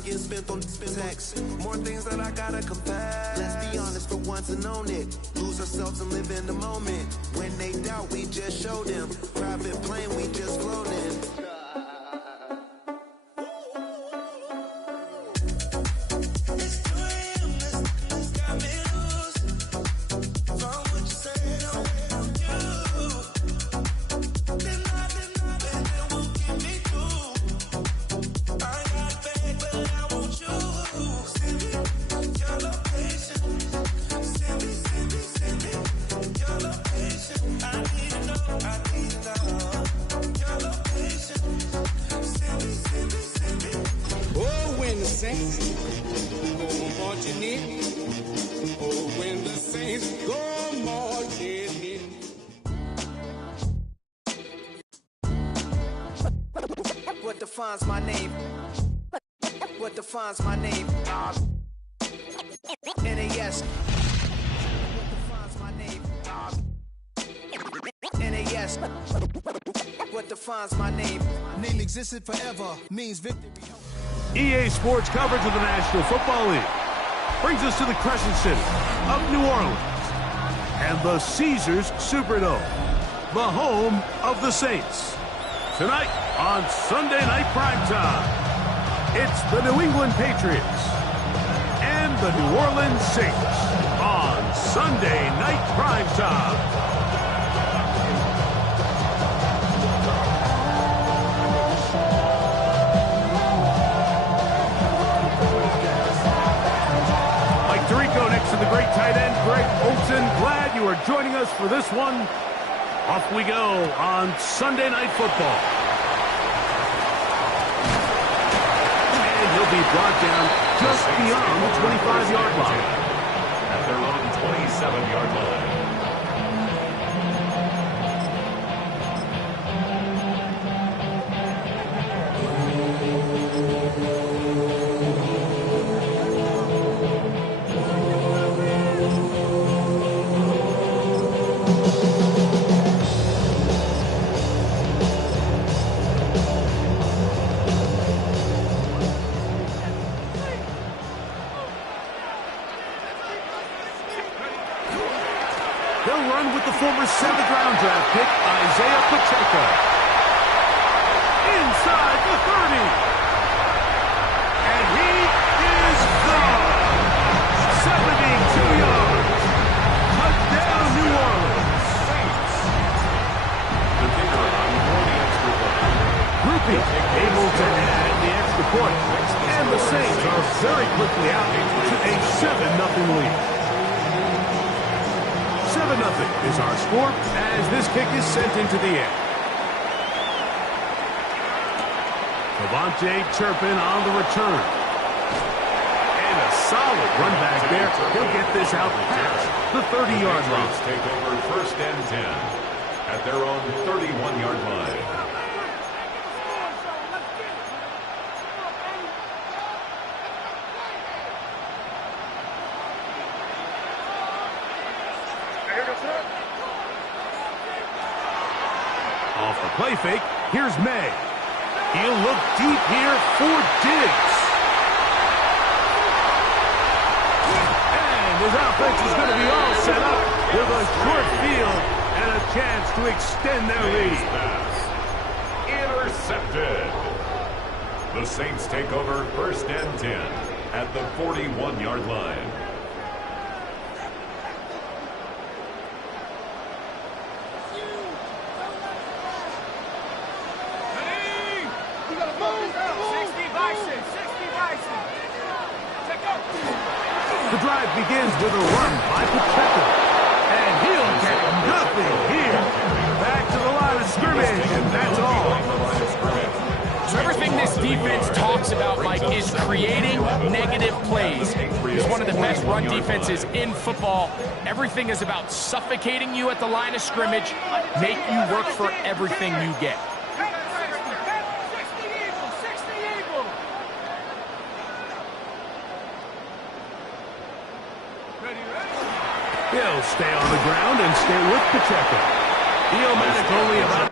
time gets spent on text. More things that I gotta confess. Let's be honest for once and own it. Lose ourselves and live in the moment. When they doubt, we just show them. Private plane, we just floating. What defines my name? What defines my name? NAS. What defines my name? NAS. What defines my name? Name existed forever, means victory. EA Sports coverage of the National Football League brings us to the Crescent City of New Orleans and the Caesars Superdome, the home of the Saints. Tonight on Sunday Night Primetime, it's the New England Patriots and the New Orleans Saints on Sunday Night Primetime. Next to the great tight end, Greg Olsen. Glad you are joining us for this one. Off we go on Sunday Night Football. And he'll be brought down just beyond the 25-yard line. At their own 27-yard line. They'll run with the former 7th-round draft pick, Isaiah Pacheco. Inside the 30. And he is gone. 72 yards. Touchdown, New Orleans. The kicker on the extra point. Groupie able to add the extra point. And the Saints are very quickly out to a 7-0 lead. 7-0 is our score as this kick is sent into the air. Devontae Turpin on the return. And a solid run back there. He'll get this out past the 30-yard line. Take over 1st and 10 at their own 31-yard line. Off the play fake, here's May. He'll look deep here for Diggs. And his offense is going to be all set up with a short field and a chance to extend their lead. Intercepted. The Saints take over 1st and 10 at the 41-yard line. The drive begins with a run by Patriots, and he'll get nothing here. Back to the line of scrimmage, and that's all. So everything this defense talks about, Mike, is creating negative plays. It's one of the best run defenses in football. Everything is about suffocating you at the line of scrimmage, make you work for everything you get. He'll stay on the ground and stay with Pacheco. Iomatic only about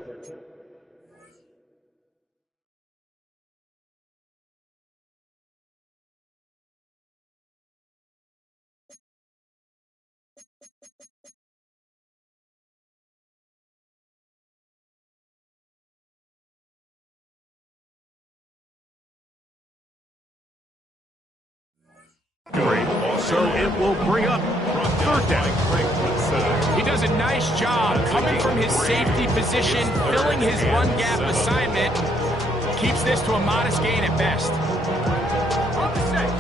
Great. So it will bring up third down. He does a nice job coming from his safety position, filling his run gap assignment. Keeps this to a modest gain at best.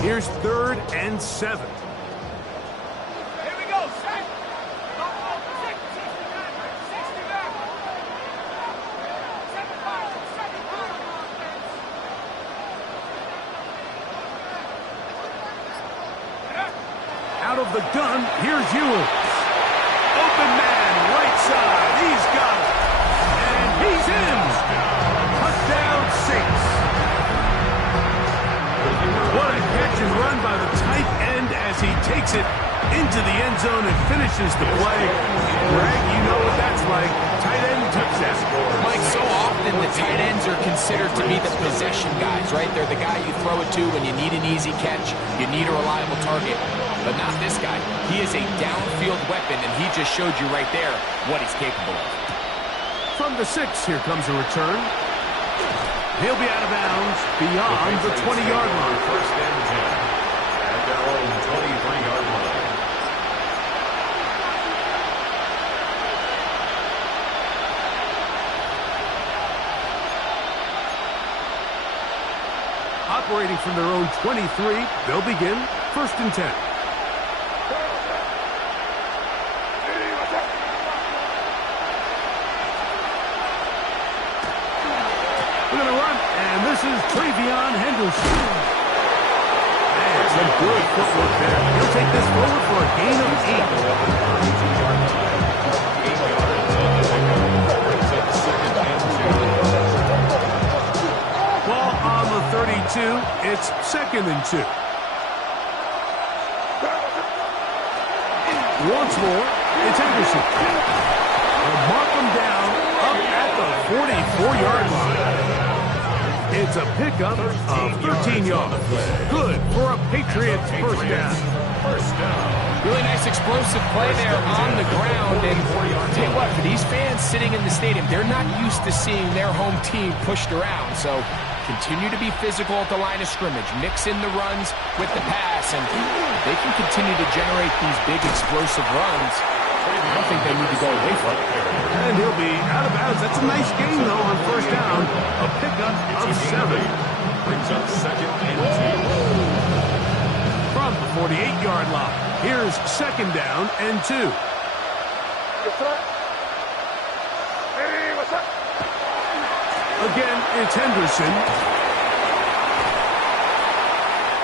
Here's 3rd and 7. Here we go, set. Out of the gun, here's Ewell. Open man, right side. He's got it. And he's in. Touchdown 6. What a catch and run by the tight end as he takes it into the end zone and finishes the play. Greg, you know what that's like. Tight end touchdown. Mike, so often the tight ends are considered to be the possession guys, right? They're the guy you throw it to when you need an easy catch, you need a reliable target. But not this guy. He is a downfield weapon, and he just showed you right there what he's capable of. From the 6, here comes a return. He'll be out of bounds beyond the 20-yard line. 1st and 10 at their own 23-yard line. Operating from their own 23, they'll begin 1st and 10. We're going to run, and this is Travion Henderson. Man, some good footwork there. He'll take this forward for a gain of 8. Ball on the 32. It's 2nd and 2. Once more, it's Henderson. They'll mark him down up at the 44-yard line. It's a pickup of 13 yards. Good for a Patriots first down. Really nice explosive play there on the ground. And I'll tell you what, for these fans sitting in the stadium, they're not used to seeing their home team pushed around. So continue to be physical at the line of scrimmage. Mix in the runs with the pass. And if they can continue to generate these big explosive runs, I don't think they need to go away from it. And he'll be out of bounds. That's a nice gain, though, on first down. A pickup of 7. Brings up 2nd and 2. From the 48-yard line, here's 2nd down and 2. Again, it's Henderson.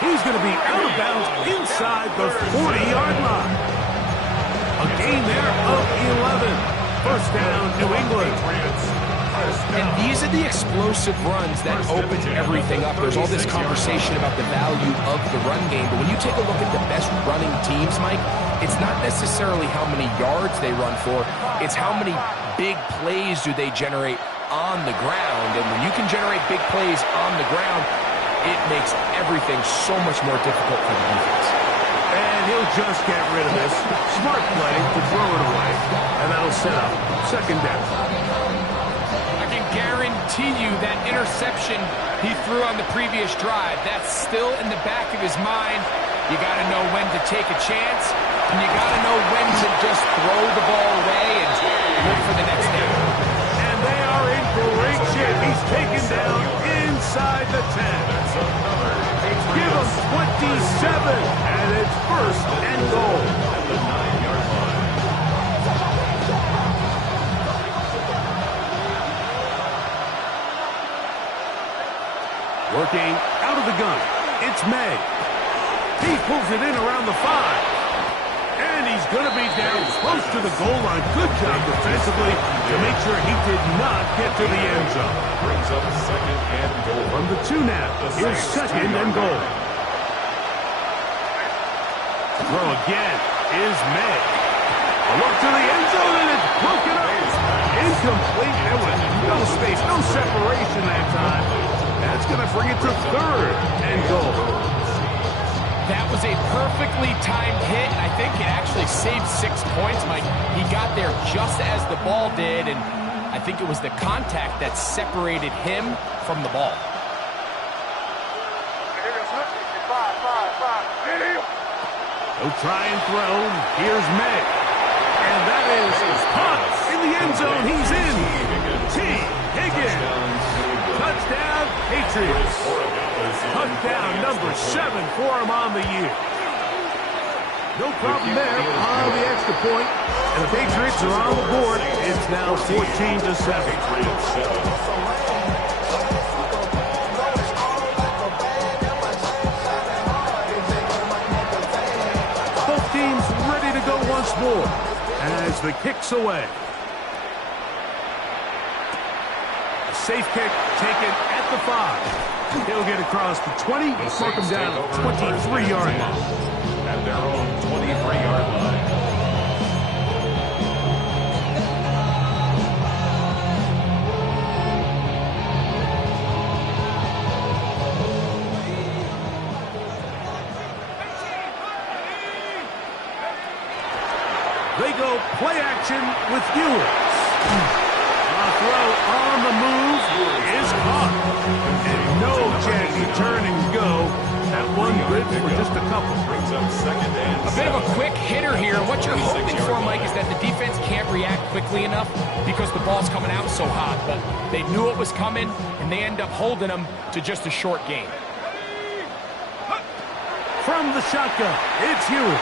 He's going to be out of bounds inside the 40-yard line. A gain there of 11. First down, New England. And these are the explosive runs that open everything up. There's all this conversation about the value of the run game, but when you take a look at the best running teams, Mike, it's not necessarily how many yards they run for, it's how many big plays do they generate on the ground. And when you can generate big plays on the ground, it makes everything so much more difficult for the defense. And he'll just get rid of this. Smart play to throw it away. And that'll set up 2nd down. I can guarantee you that interception he threw on the previous drive, that's still in the back of his mind. You got to know when to take a chance, and you got to know when to just throw the ball away and look for the next down. And they are in great shape. He's taken down inside the 10. Give him 27, and it's 1st and goal. At the 9-yard line. Working out of the gun, it's May. He pulls it in around the 5. And he's going to be down close to the goal line. Good job defensively to make sure he did not get to the end zone. Brings up 2nd and goal. From the 2 now, here's 2nd and goal. Throw again is May. A look to the end zone, and it's broken up. Incomplete. There was no space, no separation that time. That's going to bring it to 3rd and goal. That was a perfectly timed hit, and I think it actually saved 6 points, Mike. He got there just as the ball did, and I think it was the contact that separated him from the ball. He'll try and throw. Here's May. And that is caught in the end zone. He's in. T. Higgins. Touchdown, Patriots. Touchdown number 7 for him on the year. No problem there on the extra point. And the Patriots are on the board. It's now 14-7. Once more as the kick's away. A safe kick taken at the 5. He'll get across the 20, mark him down 23-yard line. At their own 23-yard line. They go play action with Ewers. A throw on the move is caught. And no chance to turn and go. That one good for just a couple. Brings up second and a bit of a quick hitter here. What you're hoping for, Mike, is that the defense can't react quickly enough because the ball's coming out so hot. But they knew it was coming, and they end up holding them to just a short game. From the shotgun, it's Ewers.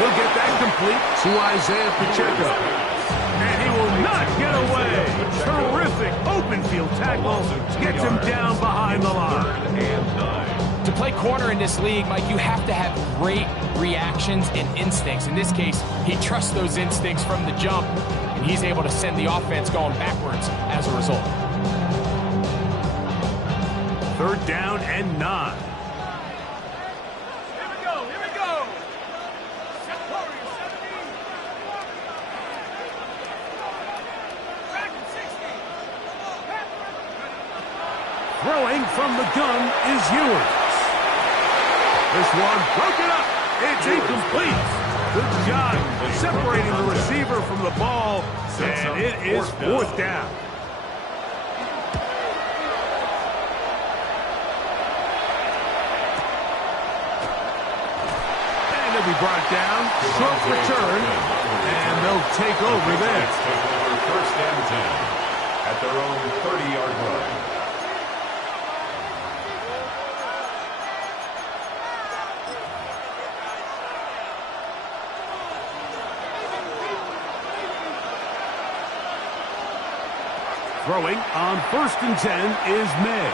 He'll get that complete to Isaiah Pacheco. And he will not get away. Terrific open field tackle. Gets him down behind the line. To play corner in this league, Mike, you have to have great reactions and instincts. In this case, he trusts those instincts from the jump, and he's able to send the offense going backwards as a result. 3rd down and 9. Throwing from the gun is Ewers. This one broken up. It's incomplete. Good job separating the receiver from the ball. And it is 4th down. And he'll be brought down. Short return. And they'll take over there. Take over 1st and 10 at their own 30-yard line. Throwing on 1st and 10 is May.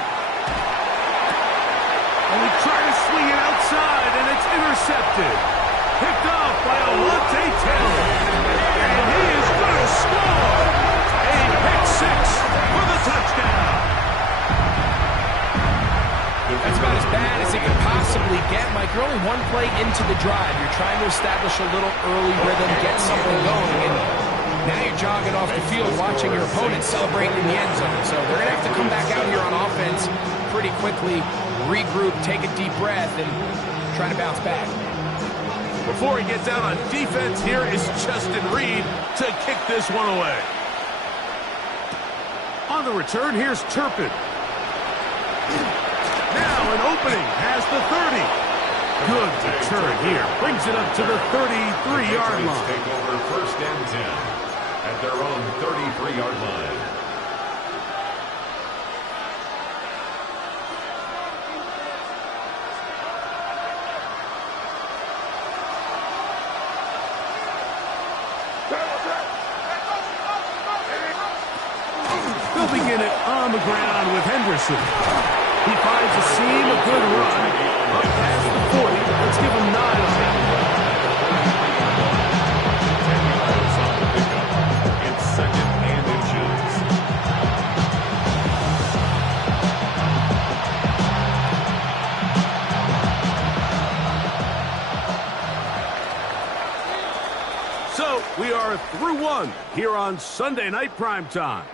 And they try to swing it outside, and it's intercepted. Picked off by Alontae Taylor. And he is going to score. A pick 6 for the touchdown. That's about as bad as it could possibly get, Mike. You're only one play into the drive. You're trying to establish a little early rhythm, get something going, and now you're jogging off the field watching your opponent celebrate in the end zone. So they're going to have to come back out here on offense pretty quickly, regroup, take a deep breath, and try to bounce back. Before he gets out on defense, here is Justin Reed to kick this one away. On the return, here's Turpin. Now an opening has the 30. Good return here. Brings it up to the 33-yard line. Take over 1st and 10 at their own 33-yard line. They'll begin it on the ground with Henderson. He finds a seam, a good run. Up past the 40. Let's give him 9 on that. It's 2nd and inches. So we are through one here on Sunday Night Primetime.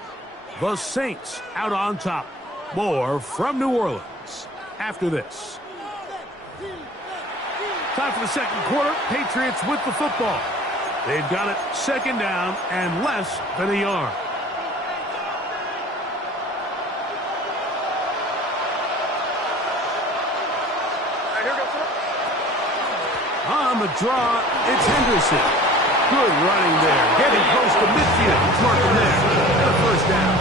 The Saints out on top. More from New Orleans after this. Time for the 2nd quarter. Patriots with the football. They've got it 2nd down and less than a yard. On the draw, it's Henderson. Good running there. Getting close to midfield. He's marking there. And a first down.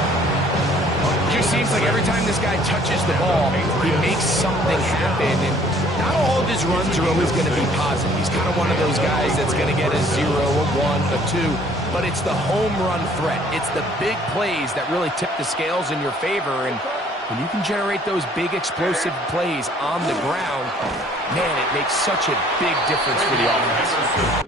It just seems like every time this guy touches the ball, he makes something happen. And not all of his runs are always going to be positive. He's kind of one of those guys that's going to get a 0, a 1, a 2. But it's the home run threat. It's the big plays that really tip the scales in your favor. And when you can generate those big explosive plays on the ground, man, it makes such a big difference for the offense.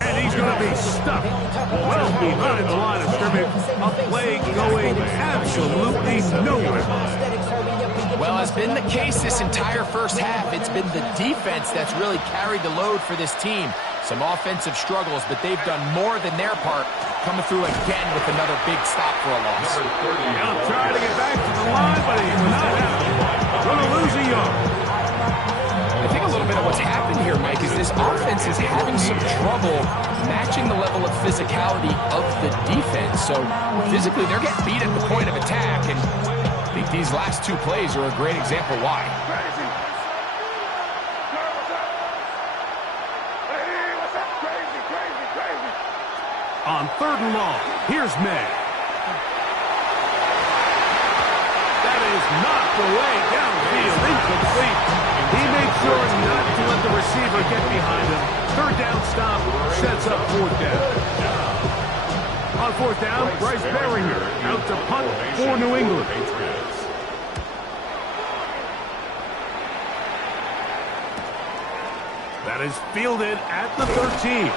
And he's going to be stuck well behind the line of scrimmage. A play going absolutely nowhere. Well, it's been the case this entire first half. It's been the defense that's really carried the load for this team. Some offensive struggles, but they've done more than their part, coming through again with another big stop for a loss. Now trying to get back to the line, but he's not happening. Going to lose a yard. I think a little bit of what's happened here, Mike, is this offense is having some trouble matching the level of physicality of the defense. So physically, they're getting beat at the point of attack, and I think these last two plays are a great example why. On 3rd and long, here's May. That is knocked away downfield, incomplete. He made sure not to let the receiver get behind him. 3rd down stop sets up 4th down. On 4th down, Bryce Berringer out to punt for New England. That is fielded at the 13.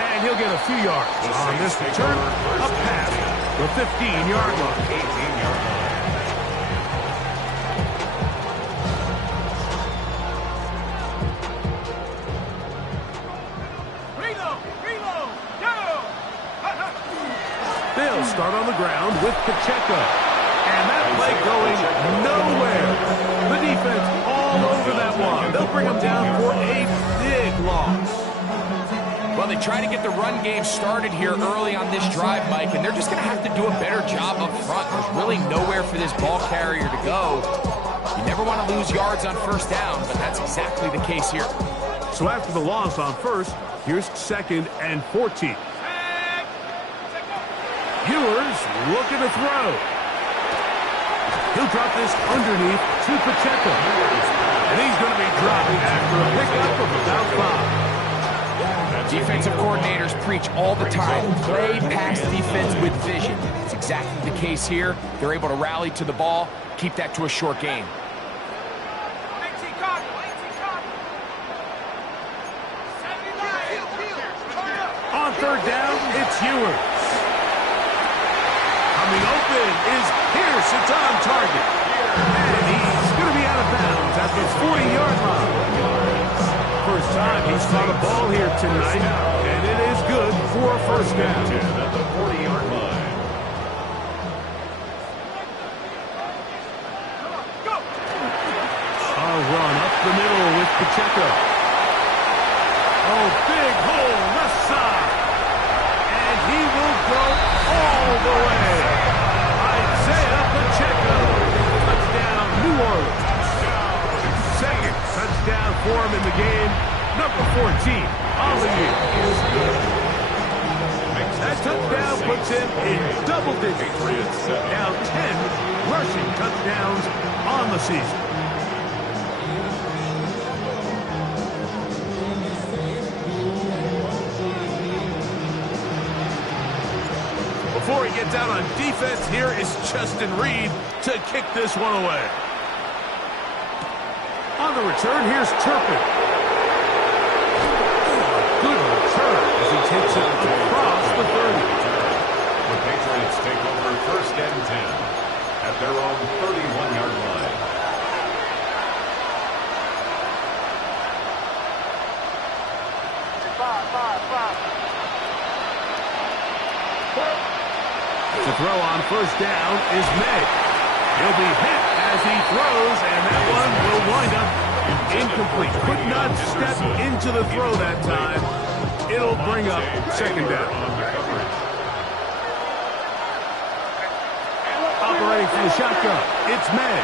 And he'll get a few yards. On this return, a pass. The 15-yard line. 18-yard line. They'll start on the ground with Pacheco. And that play going nowhere. The defense all over that one. They'll bring him down for a big loss. Well, they try to get the run game started here early on this drive, Mike, and they're just going to have to do a better job up front. There's really nowhere for this ball carrier to go. You never want to lose yards on 1st down, but that's exactly the case here. So after the loss on 1st, here's 2nd and 14. Ewers looking to throw. He'll drop this underneath to Pacheco. And he's going to be dropping after a pickup of about 5. Defensive coordinators preach all the time, play pass defense with vision. It's exactly the case here. They're able to rally to the ball, keep that to a short game. On 3rd down, it's Ewers. Coming open is Pierce. It's on target. And he's going to be out of bounds at the 40-yard line. First time he's caught a ball here tonight, and it is good for a 1st down. At the 40-yard line. A run up the middle with Pacheco. Oh, big hole left side. And he will go all the way. Isaiah Pacheco. Touchdown, New Orleans. 2nd touchdown for him in the game. Number 14 on the year. That touchdown puts him in double digits. Now 10 rushing touchdowns on the season. Before he gets out on defense, here is Justin Reed to kick this one away. On the return, here's Turpin. Good return as he takes it across the 30. The Patriots take over 1st and 10 at their own 31-yard line. Five. To throw on first down is May. He'll be hit as he throws, and that one will wind up incomplete. Could not step into the throw that time. It'll bring up second down. Operating from the shotgun, it's May.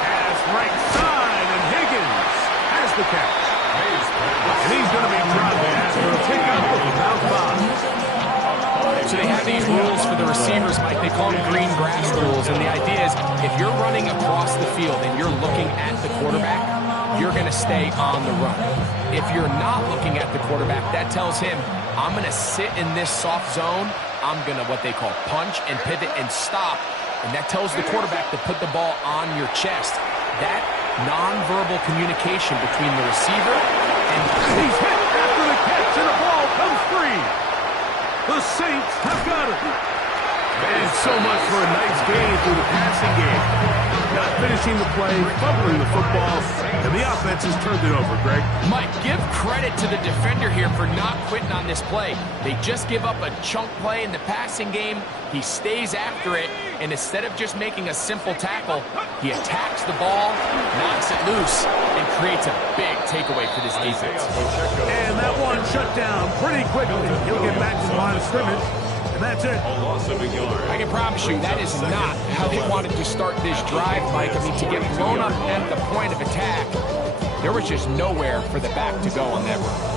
Pass right side, and Higgins has the catch. And he's going to be dropped after a pickup of about 5. So they have these rules for the receivers, Mike. They call them green grass rules. And the idea is if you're running across the field and you're looking at the quarterback, you're going to stay on the run. If you're not looking at the quarterback, that tells him, I'm going to sit in this soft zone. I'm going to what they call punch and pivot and stop. And that tells the quarterback to put the ball on your chest. That nonverbal communication between the receiver and he's hit after the catch, and the ball comes free. The Saints have got it. And so much for a nice gain through the passing game. Not finishing the play, fumbling the football, and the offense has turned it over, Greg. Mike, give credit to the defender here for not quitting on this play. They just give up a chunk play in the passing game. He stays after it, and instead of just making a simple tackle, he attacks the ball, knocks it loose, and creates a big takeaway for this defense. And that one shut down pretty quickly. He'll get back to the line of scrimmage. And that's it. I can promise you that is not how they wanted to start this drive, Mike. I mean, to get blown up at the point of attack, there was just nowhere for the back to go on that run.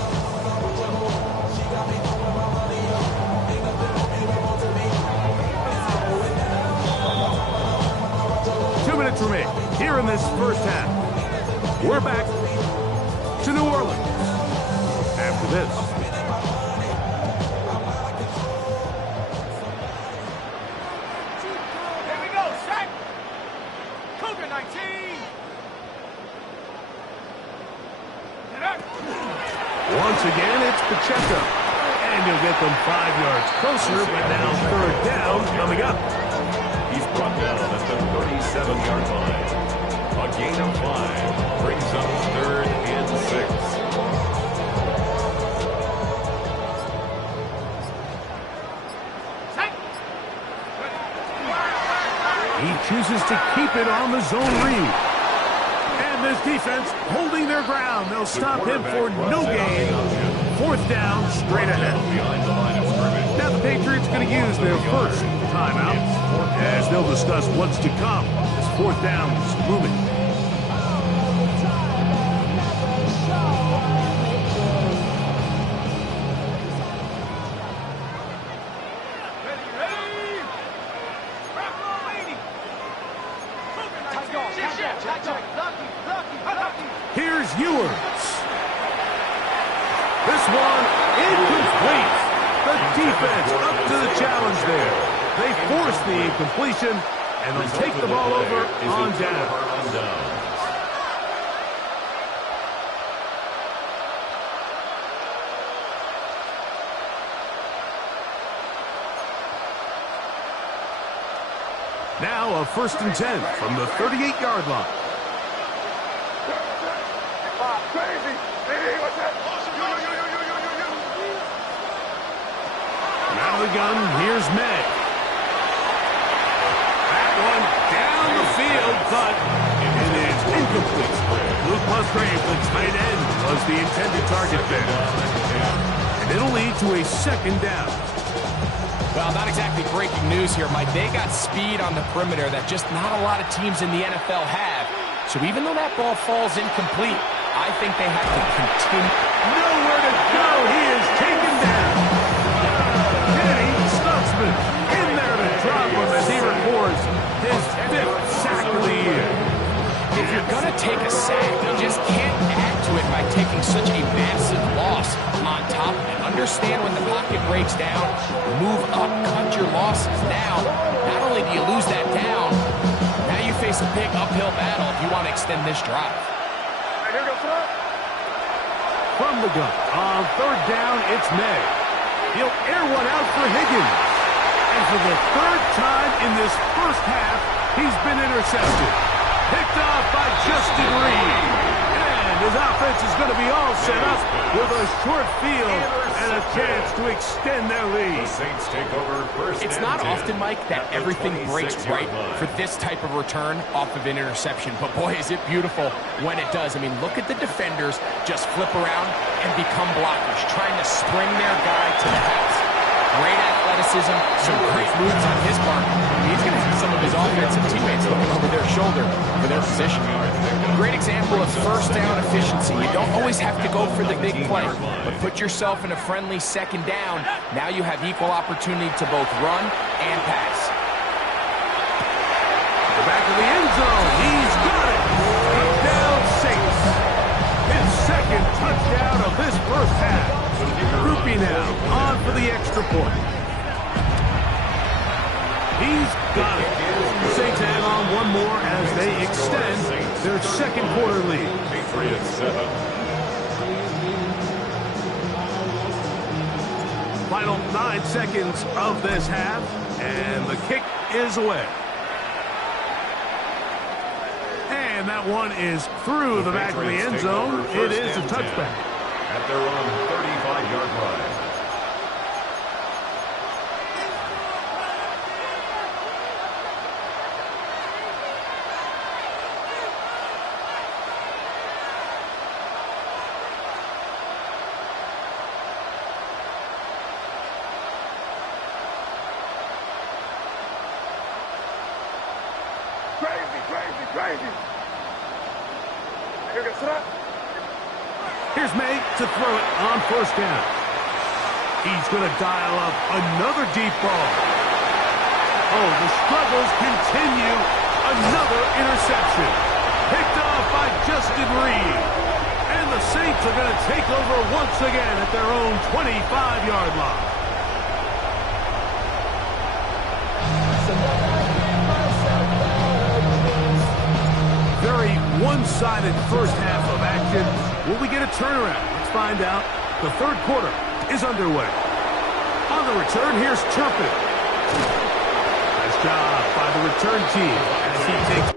Remaining here in this first half. We're back to New Orleans after this. Here we go, sack! Cougar 19! Once again, it's Pacheco. And he'll get them 5 yards closer, but now third down coming up. He's brought down at the 37-yard line. A gain of 5 brings up 3rd and 6. He chooses to keep it on the zone read. And this defense holding their ground. They'll stop him for no gain. 4th down straight ahead. Now the Patriots going to use their first timeout, as they'll discuss what's to come as 4th down is looming. Here's Ewers. This one incomplete. The defense up to the challenge there. They force the incompletion, and they'll take the ball over on down. Now a 1st and 10 from the 38-yard line. Out of the gun, here's May. That one down the field, but it is incomplete. Luke Musgrave, the tight end, was the intended target there. And it'll lead to a 2nd down. Well, not exactly breaking news here, Mike. They got speed on the perimeter that just not a lot of teams in the NFL have. So even though that ball falls incomplete, I think they have to continue. Nowhere to go. He is taken down. Kenny Stutzman in there to drop him as he records his 5th sack of the year. If you're going to take a sack, you just can't add to it by taking such a massive loss on top of it. Understand when the pocket breaks down, move up, cut your losses. Now, not only do you lose that down, now you face a big uphill battle if you want to extend this drive. From the gun, on 3rd down, it's May. He'll air one out for Higgins. And for the 3rd time in this first half, he's been intercepted. Picked off by Justin Reed. And his offense is going to be all set up with a short field and a chance to extend their lead. The Saints take over first. It's not often, Mike, that everything breaks right for this type of return off of an interception. But boy, is it beautiful when it does. I mean, look at the defenders just flip around and become blockers, trying to spring their guy to the house. Great athleticism, some great moves on his part. He's going to have some of his offensive teammates looking over their shoulder for their position. Great example of first down efficiency. You don't always have to go for the big play, but put yourself in a friendly second down. Now you have equal opportunity to both run and pass. The back of the end zone. He's got it. Touchdown Saints. His second touchdown of this first half. Groupie now on for the extra point. He's got it. The Saints hang on one more as they extend their second quarter lead. Patriots 7. Final 9 seconds of this half, and the kick is away. And that one is through the back of the end zone. It is a touchback. At their own 35-yard line. Crazy. Here's May to throw it on first down. He's going to dial up another deep ball. Oh, the struggles continue. Another interception. Picked off by Justin Reed. And the Saints are going to take over once again at their own 25-yard line. Very one-sided first half of action. Will we get a turnaround? Let's find out. The third quarter is underway. On the return, here's Turpin. Nice job by the return team as he takes.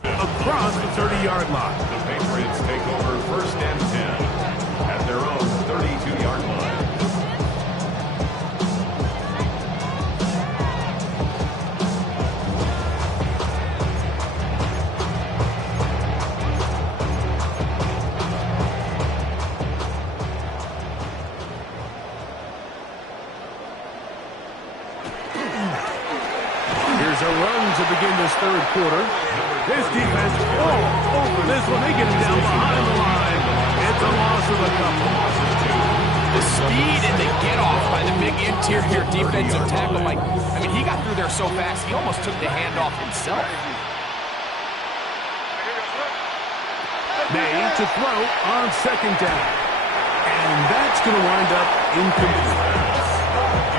Across the 30-yard line. The Patriots take over first and 10 at their own 32-yard line. Here's a run to begin this third quarter. This defense all over this one. They get him down behind the line. It's a loss of a couple. The speed and the get-off by the big interior defensive tackle. Like, I mean, he got through there so fast, he almost took the handoff himself. May to throw on second down. And that's going to wind up incomplete.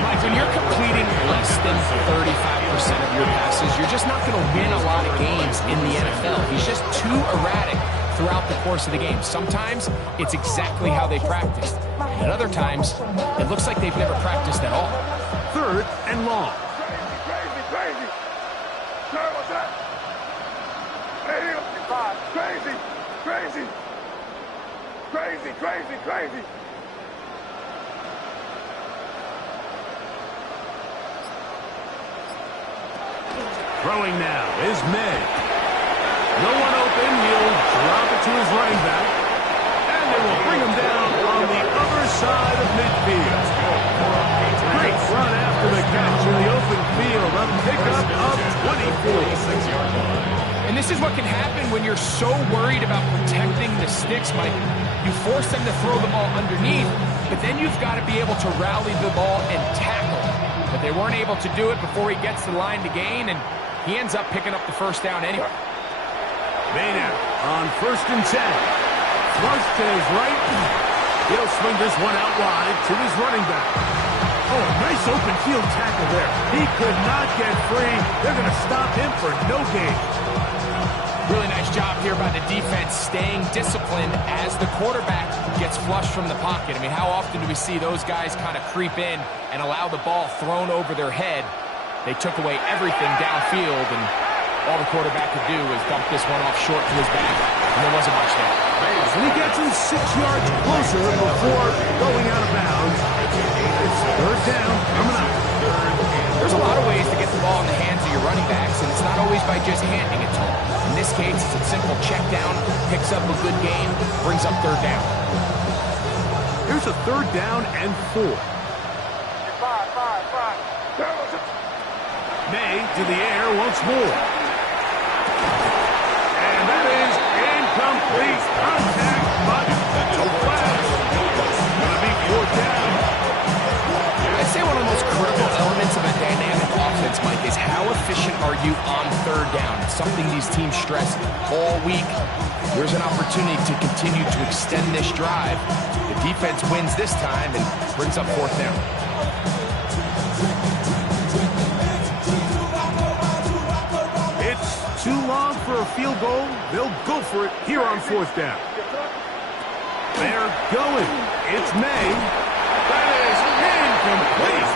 Mike, when you're completing less than 35% of your passes, you're just not going to win a lot of games in the NFL. He's just too erratic throughout the course of the game. Sometimes it's exactly how they practice. And at other times, it looks like they've never practiced at all. Third and long. Crazy. Sir, what's that? Crazy. Throwing now is May. No one open. He'll drop it to his running back. And they will bring him down on the other side of midfield. Great run after the catch in the open field. A pickup of 24. And this is what can happen when you're so worried about protecting the sticks, Mike. You force them to throw the ball underneath, but then you've got to be able to rally the ball and tackle. But they weren't able to do it before he gets the line to gain, and he ends up picking up the first down anyway. Maynard on 1st and 10. Flush to his right. He'll swing this one out wide to his running back. Oh, nice open field tackle there. He could not get free. They're going to stop him for no gain. Really nice job here by the defense staying disciplined as the quarterback gets flushed from the pocket. I mean, how often do we see those guys kind of creep in and allow the ball thrown over their head? They took away everything downfield, and all the quarterback could do was dump this one off short to his back, and there wasn't much there. And he gets him 6 yards closer before going out of bounds. It's 3rd down, coming up. There's a lot of ways to get the ball in the hands of your running backs, and it's not always by just handing it to them. In this case, it's a simple check down, picks up a good gain, brings up 3rd down. Here's a 3rd down and 4. May to the air once more. And that is incomplete. Contact, but no flag. Gonna be 4th down. I'd say one of the most critical elements of a dynamic offense, Mike, is how efficient are you on 3rd down? It's something these teams stress all week. There's an opportunity to continue to extend this drive. The defense wins this time and brings up 4th down. It's too long for a field goal. They'll go for it here on 4th down. They're going. It's May. That is incomplete.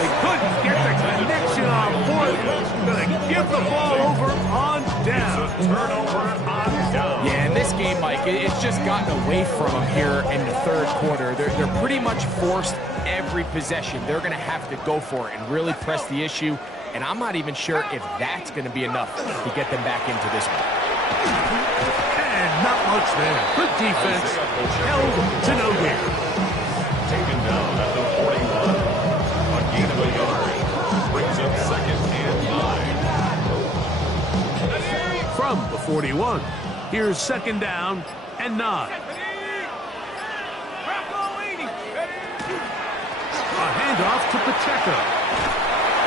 They couldn't get the connection on 4th. Going to give the ball over on down. Turnover on down. Yeah, in this game, Mike, it's just gotten away from them here in the 3rd quarter. They're pretty much forced every possession. They're going to have to go for it and really press the issue. And I'm not even sure if that's going to be enough to get them back into this one. And not much there. Good defense. Held to no gain. Taken down at the 41. A gain of a yard. Brings up 2nd and 9. From the 41, here's 2nd down and 9. A handoff to Pacheco.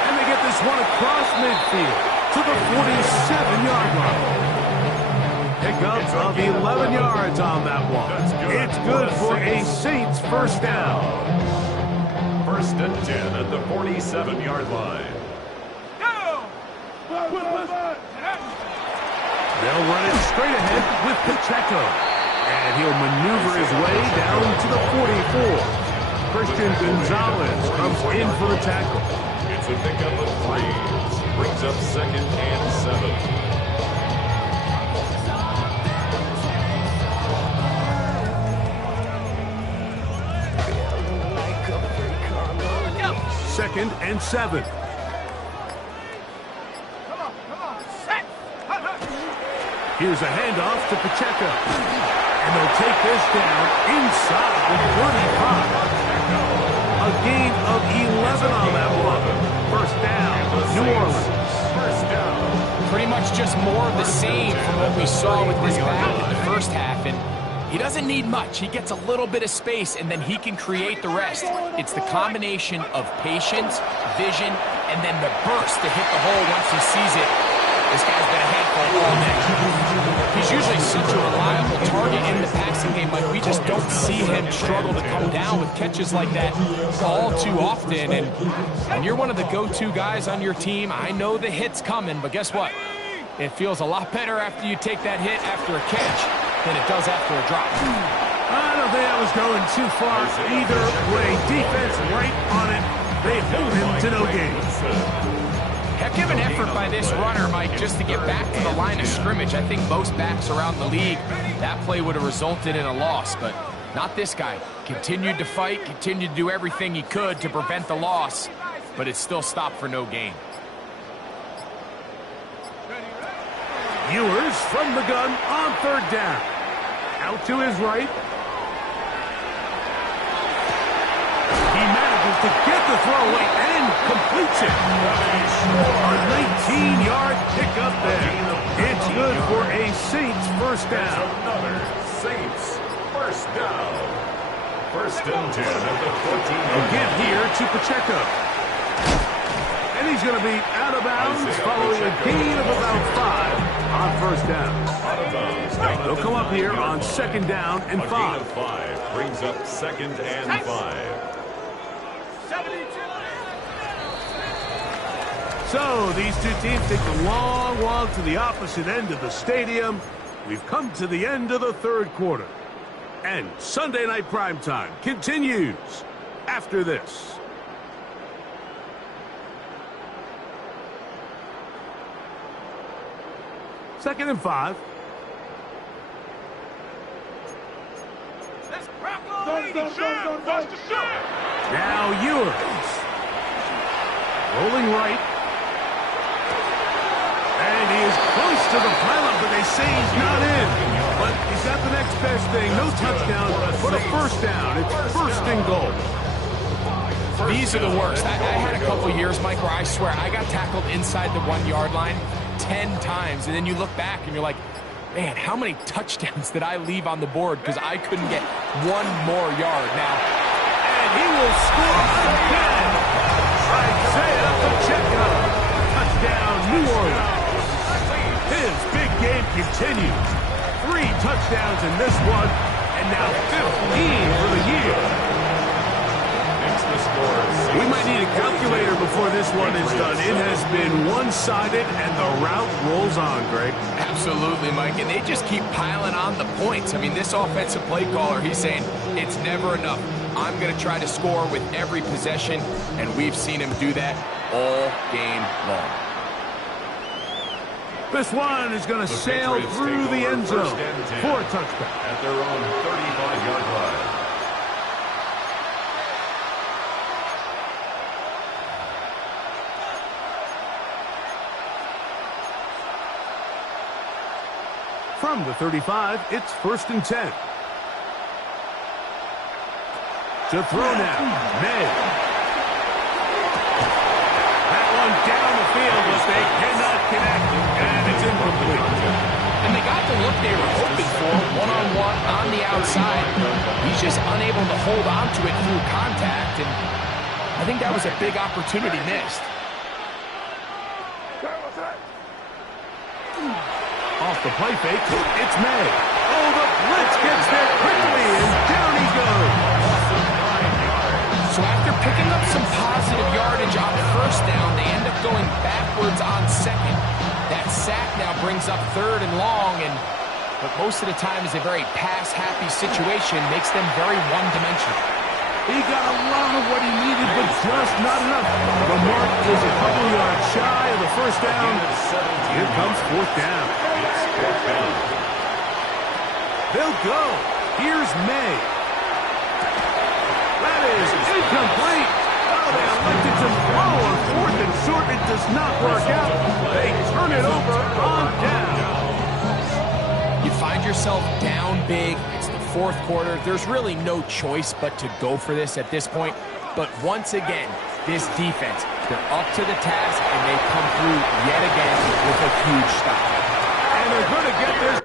And they get this one across midfield to the 47-yard line. Pickup of 11 yards on that one. It's good for a Saints 1st down. 1st and 10 at the 47-yard line. They'll run it straight ahead with Pacheco. And he'll maneuver his way down to the 44. Christian Gonzalez comes in for the tackle. It's a pickup of 3. Brings up 2nd and 7. Second and 7. Here's a handoff to Pacheco. And they'll take this down inside the 35. A gain of 11 on that one. 1st down, New Orleans. 1st down. Pretty much just more of the same from what we saw with this back in the 1st half. And he doesn't need much. He gets a little bit of space, and then he can create the rest. It's the combination of patience, vision, and then the burst to hit the hole once he sees it. This guy's been a handful all day. He's usually such a reliable target in the passing game, but we just don't see him struggle to come down with catches like that all too often. And when you're one of the go-to guys on your team, I know the hit's coming, but guess what? It feels a lot better after you take that hit after a catch than it does after a drop. I don't think I was going too far either way. Defense right on it. They hold him to no gain. Heck of an effort by this runner, Mike, just to get back to the line of scrimmage. I think most backs around the league, that play would have resulted in a loss, but not this guy. Continued to fight, continued to do everything he could to prevent the loss, but it still stopped for no gain. Ewers from the gun on 3rd down. Out to his right. to get the throwaway and completes it. A 19-yard pickup there. It's good for a Saints first down. Another Saints first down. First and 10 at the 14. A give here to Pacheco. And he's going to be out of bounds following a gain of about 5 on first down. Out of bounds. They'll come up here on second down and A 5. gain of 5 brings up second and 5. So these two teams take the long walk to the opposite end of the stadium. We've come to the end of the third quarter. And Sunday Night Primetime continues after this. Second and 5. Now Ewers. Rolling right. And he is close to the pylon, but they say he's not in. But he's got the next best thing. No touchdown, but a first down. It's first and goal. These are the worst. I had a couple years, Mike, where I swear I got tackled inside the 1-yard line 10 times. And then you look back and you're like, man, how many touchdowns did I leave on the board because I couldn't get one more yard now? And he will score again. Isaiah Pacheco. Touchdown, New Orleans. His big game continues. 3 touchdowns in this one, and now 15 for the year. We might need a calculator before this one is done. It has been one-sided, and the route rolls on, Greg. Absolutely, Mike, and they just keep piling on the points. I mean, this offensive play caller, he's saying it's never enough. I'm going to try to score with every possession, and we've seen him do that all game long. This one is going to sail through the end zone for a touchdown. At their own 35-yard line. From the 35, it's first and 10. To throw now, May. That one down the field, but they cannot connect, and it's incomplete. And they got the look they were hoping for, one-on-one on the outside. He's just unable to hold on to it through contact, and I think that was a big opportunity missed. Off the play fake, it's May. Oh, the blitz gets there quickly, and down he goes. So after picking up some positive yardage on first down, they end up going backwards on second. That sack now brings up third and long, but most of the time is a very pass-happy situation, makes them very one-dimensional. He got a lot of what he needed, but just not enough. The mark is a couple yards shy of the first down. Here comes fourth down. They'll go. Here's May. That is incomplete. Oh, they elected to throw on fourth and short. It does not work out. They turn it over on down. You find yourself down big. It's the fourth quarter. There's really no choice but to go for this at this point. But once again, this defense, they're up to the task, and they come through yet again with a huge stop. And they're going to get this.